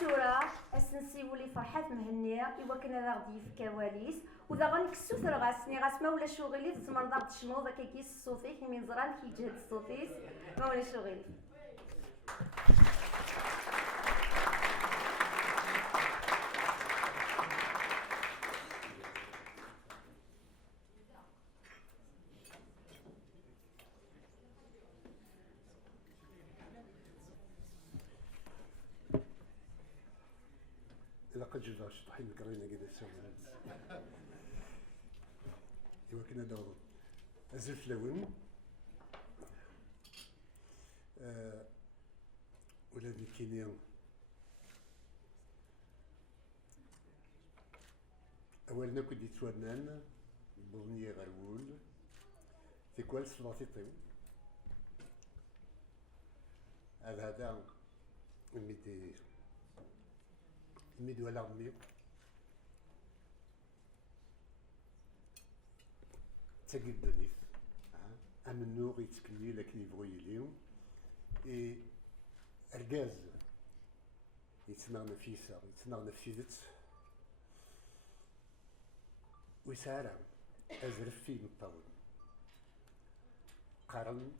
ثورة السنسيولي فرحات مهنية إوا كان هذا غادي في كواليس وذا غنكسو ثرغاسني غاس ما ولا شغلي تزمر ضغط شنو ذاك كيس الصوتي كي من زران كيجهد الصوتيس ما ولا شغلي. لقد جدا شطحين كرينا كده سوى إوا كنا دورو أزلف لون ولادي كينيان أولنا كنت يتوانان بغنية غرول تيكوال صلاتي طيو هذا الميد ولا غمي تاقي الدنيف أمنو غيتكلي لكن يبغي ليهم إي أرجاز يتنغ نفيسة يتنغ نفيدت ويسارع أزرف فيه الطاول قارن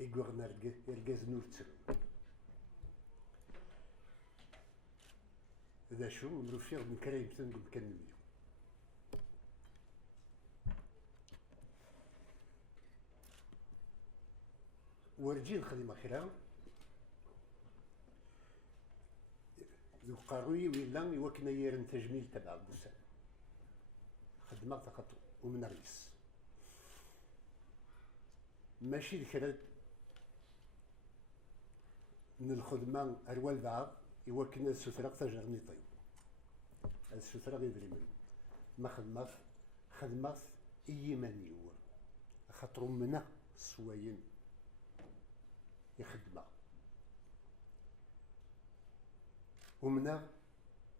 إيقوغنا أرجاز نورتر ذا شو نروفيغ من كرايم تنقل كنميو ورجين خدمة خيرا ذو قاروي ويلا يوكنا يرن تجميل تبع البوسان خدمة تقطو ومن الرئيس ماشي الكراد من الخدمة أروال بعض يوكنا السوتراق تجرني طيب السوتراق يدري منه ما خدمة إيماني هو خاطرو منا سواين يخدمه ومنا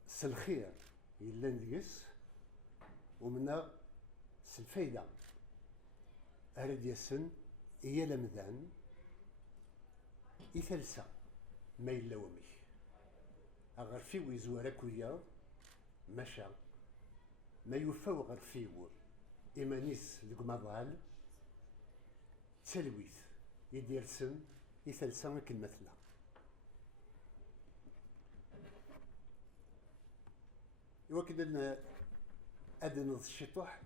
سالخير إلا نديس ومنا سالفايدة أرد يسن إيا لمذان إثلسة ما إلا ومي أغرفي ويزوارك ويا مشى ما يفاو غرفيو إيمانيس لقمضال تلويث يدير سن يثلسة كالمثلة إوا كنا أدنى الشطح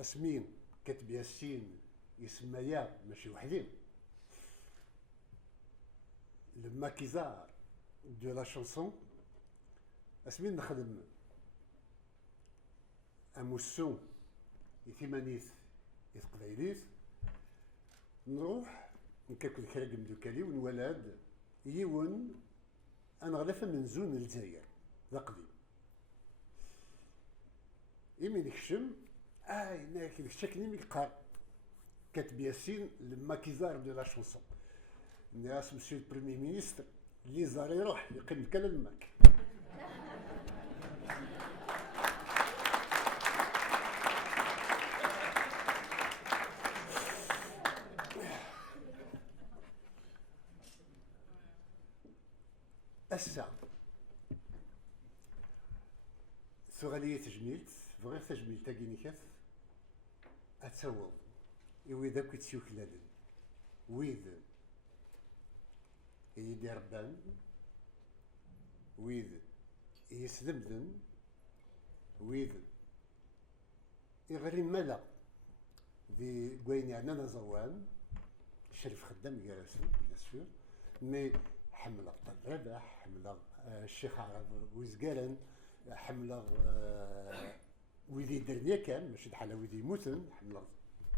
اسمين كتب ياسين يسميا ماشي وحدين لما كيزار دو لا شانسون اسمين نخدم اموسون يثمانيث يثقبايليث نروح نكاكل كراك مدوكالي ونولاد يون انا غلفه من زون الجزائر ذا قديم يمين يكشم هناك الشكل ميقار كاتب ياسين لما كيزار دو لا شونسون الناس مسيو البريمي مينيستر اللي زار يروح يقيم كان الماك الساعة ثغالية تجميلت بغير تجميل تاقيني كاف أتسوض وإذا كنت سيوكلالن وإذا يدي ربان وإذا يسدمدن وإذا يغري ملا ذي قويني عنانا زوان شرف خدام يراسل بيسفير مي حملة الربح حملة الشيخ عرب ويزقالن حملة ويدي درنيا كان ماشي بحال ويدي يموتن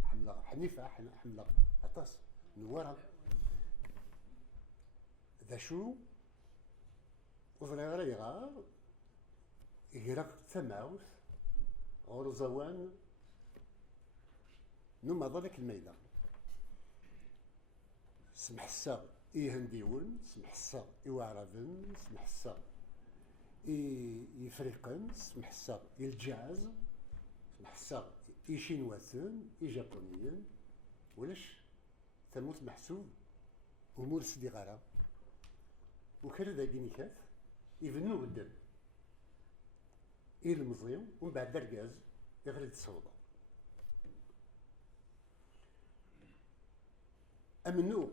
حملة حنيفة حملة عطاس نوارها ذا شو وفريغ ريغار يغرق ثماوث غور زوان نما ذلك الميدان سمح الساغ هنديون سمح الساغ وعربن سمح الساغ يفريقن سمح الساغ الجاز سمح الساغ شينواسن جابونيين ولاش ثموت محسوب امور سدي غارة وكان ذاك نيكات يبنوا قدام المزيان ومن بعد دركاز يغرد الصوضة أمنو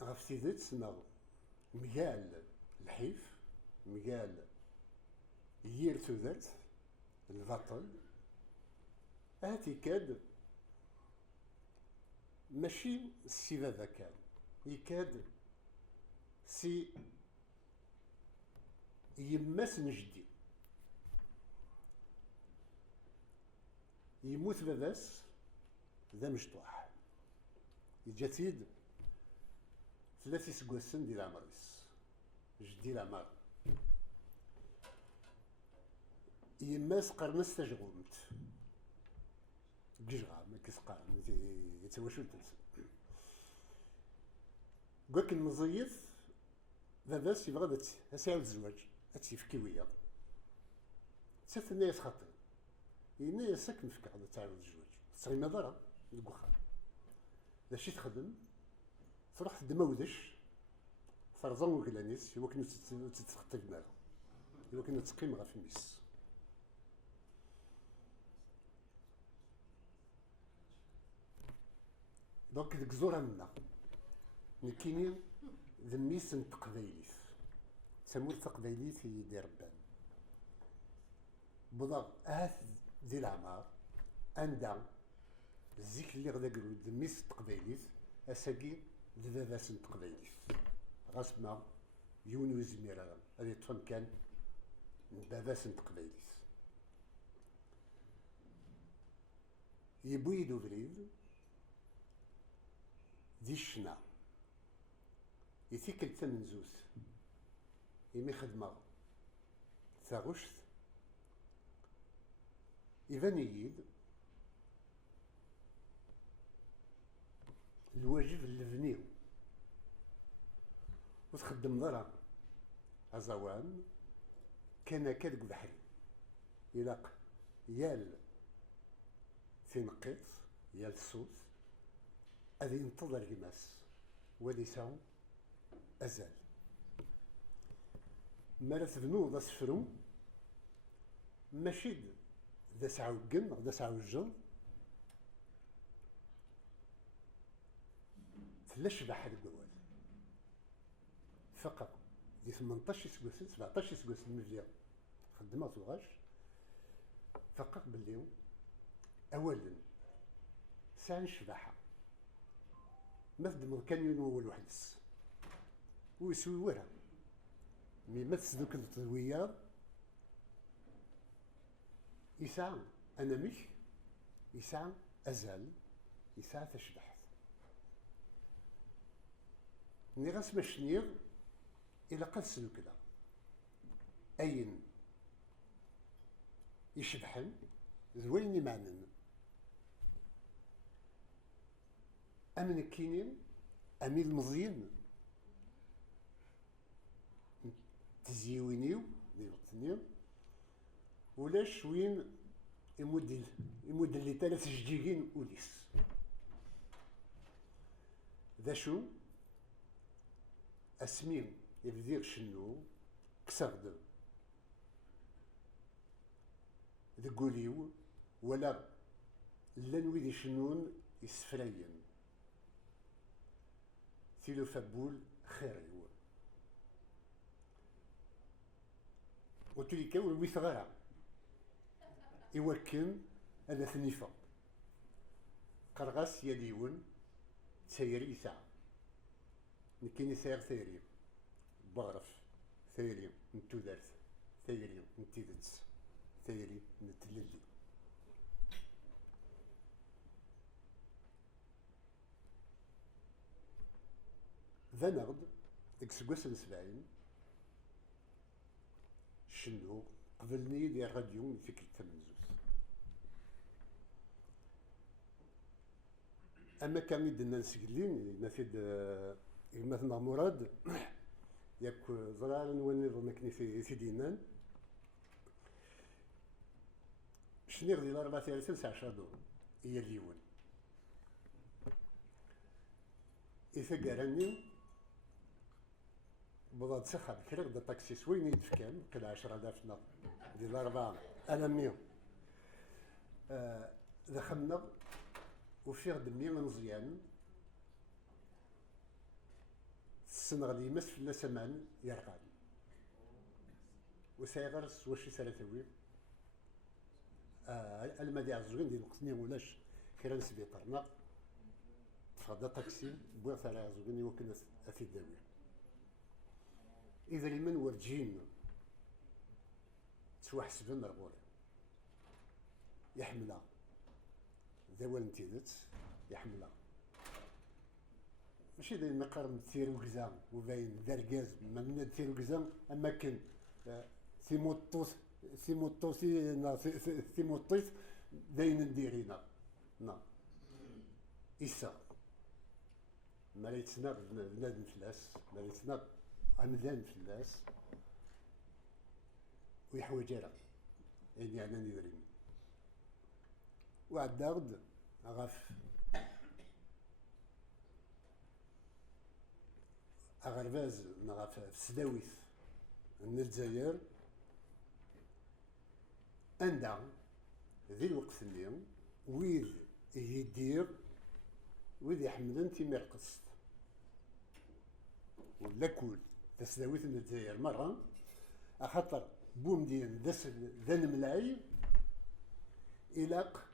غف تيدت سنغ مقال الحيف مقال يير تودرت البطل هاتي كاد ماشي سي بابا كان يكاد سي يماس نجدي يموت باباس ذا مشطوح يجاتيد ثلاثي سكواسن ديال عمريس جدي العمر يماس قرنس تجغومت جيجغا ما كيسقارن يتواشو تنسى قولك المزيف باباس يبغى اسيعود الزواج هاتي في كيويه سات الناس خاطر ينا ساكن في كعبة تعاود الزواج تصغي نظرة للكوخا داشي تخدم تروح تدمودش فرزان وكلانيس يوكنو تتخطب معاه يوكنو تقيم غا في الميس دونك ديك زورا منا نكيني ذميس تقبايليت تسمو التقبايليت يدير ربان بضا هاث ذي العمار عندها الزيك اللي غدا قلو ذميس تقبايليت اساقي ذباباس تقبايليت غاسما يونيو زميرا هذه تفهم كان باباس تقبايليت يبويدو بريد دي الشنا يتيكل تمنزوز يمي خدمة ثاغشت يبان يجيد الواجب اللي بنيو وتخدم ضرا أزوان كان كادك بحري يلاق يال تنقيط يال الصوت أذي ينتظر لماس وليساو أزال مالا تبنو ذا سفرو ماشي ذا سعوقن ذا سعوجن تلاش بحر الجوال فقط دي 18 سكوسن 17 سكوسن مليون خدمة الغاش فقط باليوم أولا ساعة الشباحة ما تدمر كان ينول وحدس ويسوي ورا مي ما تسدوك التضوية يسعى أنا مش يسعى أزال يسعى تشبح ني غاس مشنيغ إلا قد سلو كذا أين يشبحن زويني معنن أمن كينين أمي المزيين تزيوينيو ديال التنين ولاش وين يمود اللي 3 جيجين وليس ذا شو اسمين يبدير شنو كسرد ذقوليو ولا لن ويدي شنون يسفرين ثيلو فبول خيريو وتلك الوثغرة يوكن هذا ثنيفة قرغاس يديون تسيري ساعة نكيني سير ثيري بغرف ثيري نتودرت ثيري نتيدت ثيري نتللي ذا نغد اكسكوس نسبعين شنو قبلني ديال الراديو فكرة التمنزوز اما كان يدنا نسقلين مثلا مراد ياك زرار نولي ظنكني في دينان شنو غادي 4000 دور هي اليون إذا قراني بضاد سخن كريغ دا تاكسي سوين يدفكان كلا 10,000 نغ ديال 4 أنا 100 دخلنا وفيه دمي مزيان السنغلي يمس في سمان يرقان وسيغرس وشي سالتوي المدي عزوين ديال القسني ولاش كيران سبيطرنا تفضل تاكسي بوغ ثلاثة عزوين يوكل أثي الداوية إذا لمن ورجين سوا حسبن رغول يحملها ذوال نتيدت يحملها ماشي دايما نقارن تيرو كزام وباين داركاز من تيرو كزام اما كان ثيموطوس داين نديرينا نا إسا ما ليتنا بنادم فلاس ما ليتنا عمدان فلاس ويحوج راه يعني أنا نديرين وعداغد غاف أغرباز نغاف في سداويث من الجزائر عندها ذي الوقت اليوم ويد يدير ويد يحملن تيمير قسط ولا كول تسداويث من الجزائر مرة أخطر بوم ديال ذا ملاي إلاق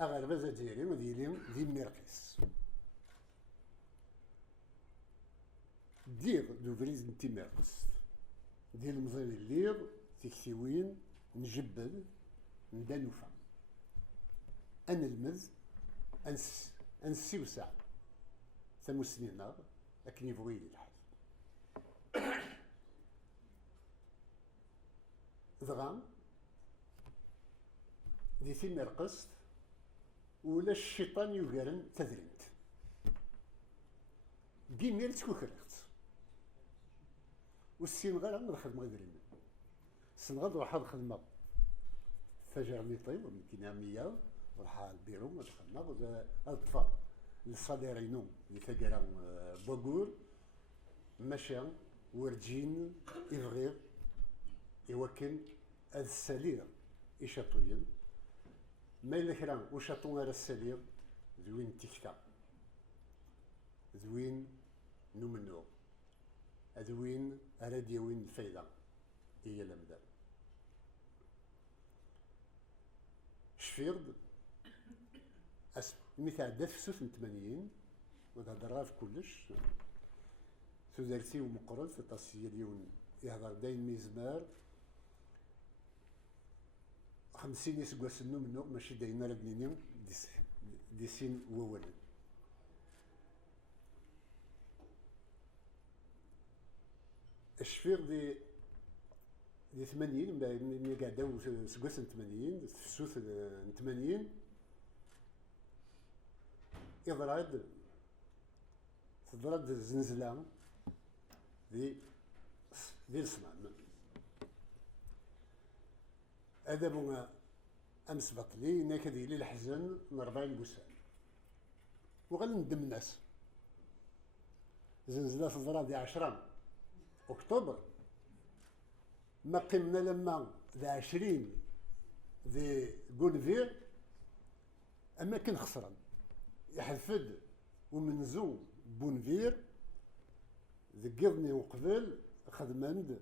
أغرباز الجزائري وديالهم ذي ميرقس دير دوفريز نتي ميرقس ديال المزير الليغ تكسيوين نجبل ندانوفا أنلمز أنسيوسع ثموسنينا لكن يبغي لي الحال ضغام دي في ميرقس ولا الشيطان يقارن تذرنت كيمير تكوكرت والسنغال عندنا خدمة غيرين السنغال راح خدمة فجر ميطيب ومكينا 100 وراح البيرو ما دخلنا الطفا الصادرينو اللي تاقرا بوغور مشا ورجين إفغير يوكل هذا السلير إشاطوين ما إلا كرا وشاطون على السلير ذوين تكتا ذوين نمنو ذوين أراديوين الفايدة هي الأمدان شفيرد مثال في سوس 80 وتهضر في كلش سوزالسي ومقرن في التصية اليوم يهضر داين ميزمار 50 يسقوا سنو منو ماشي داينا لبنينيو دي سين وولد الشفير دي 80 ملي قعداو سقوس 80 في السوس 80 يضرد تضرد الزنزلة دي الصنام هذا بونا أمس بطلي هناك ديالي الحزن من 40 بوسان وغادي ندم الناس زنزلة تضرب دي 10 أكتوبر ما قمنا لما ذا 20 ذي بونفير أما كان خسران يحفد ومنزو بونفير ذكرني وقبل خدمند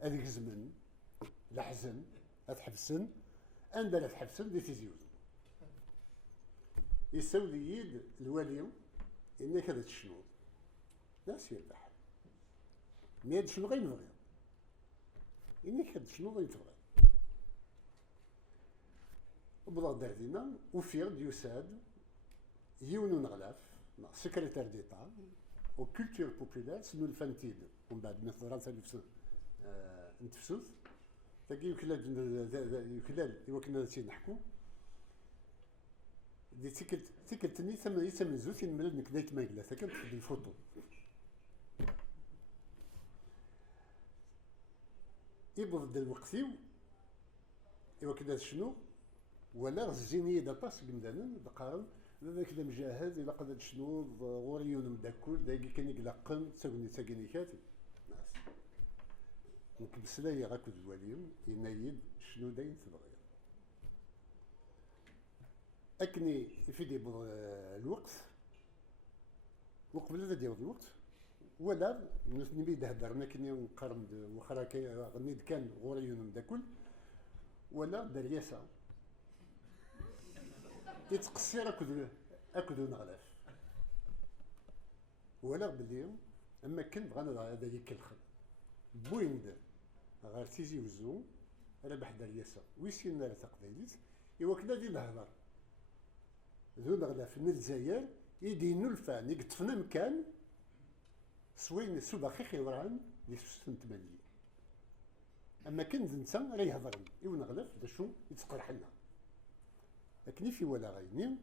هذيك الزمن الحزن أتحبسن عندنا تحبسن دي تيزيوز يسوي يد الوالي إنك هذا تشنو ناس يربح مياد شنو غينبغي إنك هاد شنو غيتبغي وبدا داردينا وفيرد يساد يونو نغلاف سكرتير ديتا وكولتور بوبولار سنو الفانتيد ومن بعد من فرنسا نتفسوس تاكي يوكلال يوكلنا شي نحكو دي تيكلتني ثمن زوج نمرد نكدايت مايكلا تاكل في الفوتو يبغض الوقتيو إوا كدا شنو ولا غزيني داباس قمدانا دقارن لا كدا مجهز إلا قد شنو غوريون مداكل داكي كان يقلقن تساقني كاتي نكبسلاي غاكو الواليم ينايد شنو داين تبغي أكني في دي الوقت وقبل هذا ديال الوقت ولا نبي هدرنا كني نقارن وخرا غنيد كان غوريون داكل ولا درياسه يتقصير اكدو نغلاف ولا بلي اما كنت بغانا هذا يكلخ بويند غير تيزي وزو ربح درياسه ويسين راه تقبيليت ايوا كنا دي الهضر ذو نغلاف من الجزائر يدينو الفان يقطفنا مكان سوين سوبا خيخي وران لي سوستن تمانية اما كنز نتا راه يهضر ايوا نغلاف دا شو يتقرح لنا لكن في ولا غاينين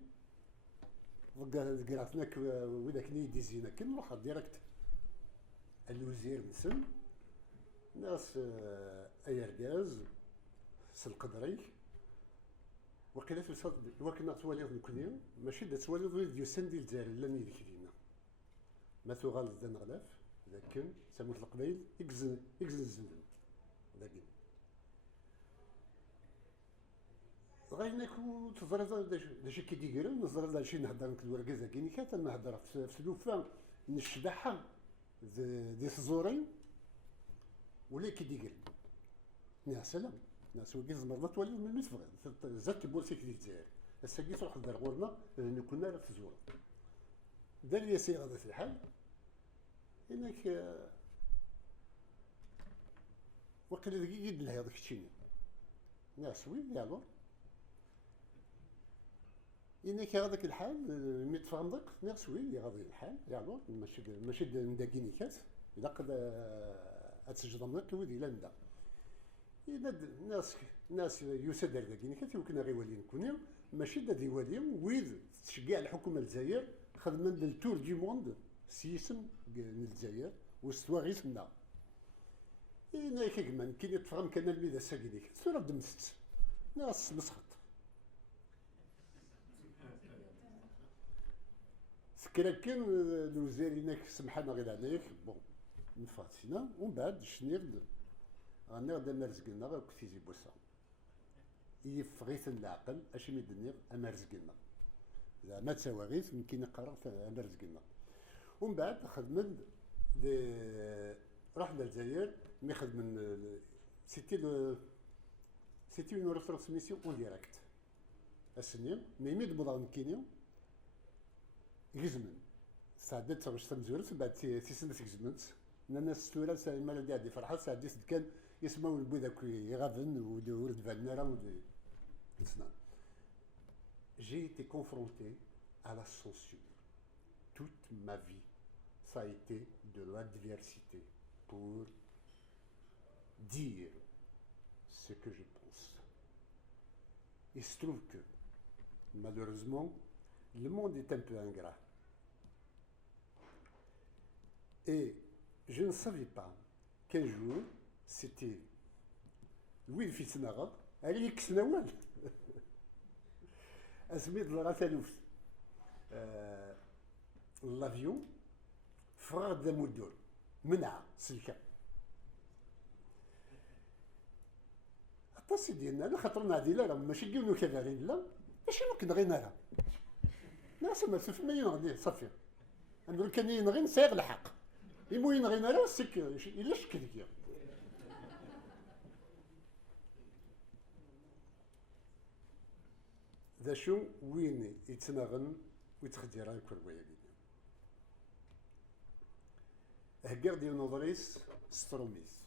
قراتناك وذاك ني ديزينا كنروح ديريكت الوزير نسن ناس ايرغاز سلقدري وقيلا في الصد وكنا تواليض نكوني ماشي دا تواليض ويد يسندي الجزائر لاني ذيك لينا ما ثغال دا نغلاف لكن سموت القبيل يكزن الزندن لكن غايناكو تزرز داشي كي دير نزرز شي نهضر نك الورقازه كيني كانت نهضر في سلوفه نشبعها دي الزورين ولا كي دير يا سلام ناس وكيز مرات تولي من نسفغ زات بولسيك ديال الجزائر هسا كي تروح لدار غورنا لان كنا في الزوره دار لي سي غادا في الحال انك وقيلا دقيق يد لها هذاك الشيء ناس وين يالو إنك هذاك الحال مي تفهمك ناس وين غادي الحال يالو ماشي نداكيني كاس إلا قد أتسجدمك ودي لندا إلا ناس يوسد داكيني كاس يمكن غير ولي نكونوا ماشي دا دي وليم ويد تشجع الحكومة الجزائر خدمة التور دي موند سيسم الجزائر واستوى غير سمنا إنا كيكمان كي تفهم كان الميدا ساكيني كاس ترى دمست ناس مسخط كان الوزير هناك سمحنا غير عليك بون نفاتينا ومن بعد شنيغد غنيغد امارزقنا غير كتيزي بوسا يفغيث العقل اش ميدنيغ امارزقنا زعما تواغيث يمكن نقرا امارزقنا ومن بعد خدمنا رحنا للجزائر مي خدمنا سيتي اون ريترانسميسيون اون ديريكت السنين مي ميد بضان كينيو يجزمن ساعدت تغش تمزورت بعد تيسنة تجزمنت الناس تورا سايما لا دي فرحات ساعدت كان يسمعوا البو داك يغافن ورد فالنا راه نسنا j'ai été confronté à la censure toute ma vie ça a été de l'adversité pour dire ce que je pense il se trouve que malheureusement le monde est un peu ingrat. Et je ne savais pas qu'un jour, c'était Louis Fitznara, Alix Nawal, Asmid Ratalouf, l'avion, frère de Moudour, Mena, c'est le cas. أتصل ديالنا لا خاطرنا هذه لا ماشي كيقولوا كذا لا ماشي ممكن غينا لها ناس ما تشوف ما ينغني صافي عندو كان ينغي سايغ الحق يمو ينغينا راه سك الا شك ديك ذا شو وين يتنغن ويتخدير كل وياكي هكار ديال نظريس ستروميس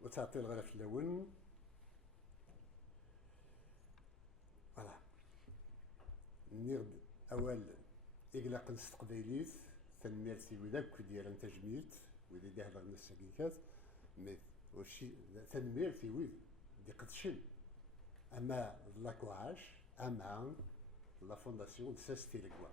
وتعطي الغرف اللون فوالا نيرد أول إغلاق نستقبيليت تنميرتي وذاك ديال تجميت وإذا داهلا النساكيكات مي وشي تنميرتي ويد دي قدشن أما لاكوعاش أما لا فونداسيون ساس تيليكوا